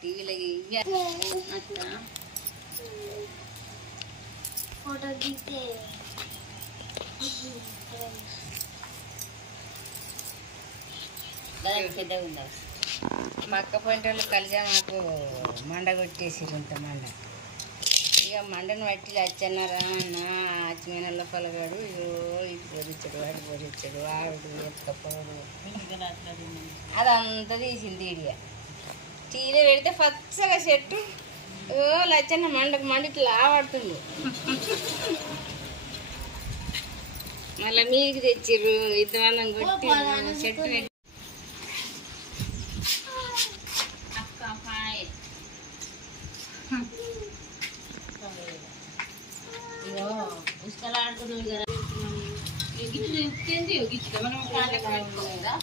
టీవీలో అట్లా ఫోటో దిగితే పెద్దగా ఉండాలి. మా అక్క పొంటోళ్ళు కలిసి మాకు మండ కొట్టేసారు ఇంత మండ. ఇక మండను బట్టి వచ్చన్నారా అన్న అచ్చిమైన పొలగాడు ఇటు పొరిచాడు వాడు పొరిచాడు ఆవిడు ఎత్తుకపోడు అదంతా తీసింది ఇడిగా టీలో పెడితే పచ్చగా చెట్టు లచ్చన్న మండకు మండి ఇట్లా ఆడుతుంది. మళ్ళీ మీకు తెచ్చిర్రు ఇంతమందం కొట్టి చెట్టు పెట్టి అక్క పాయ్ ఇగో పుస్తకాలు ఆడుతున్నాం కదా గిట్లు తెంపుతుంది గిట్లు మనం కాళ్ళ కదా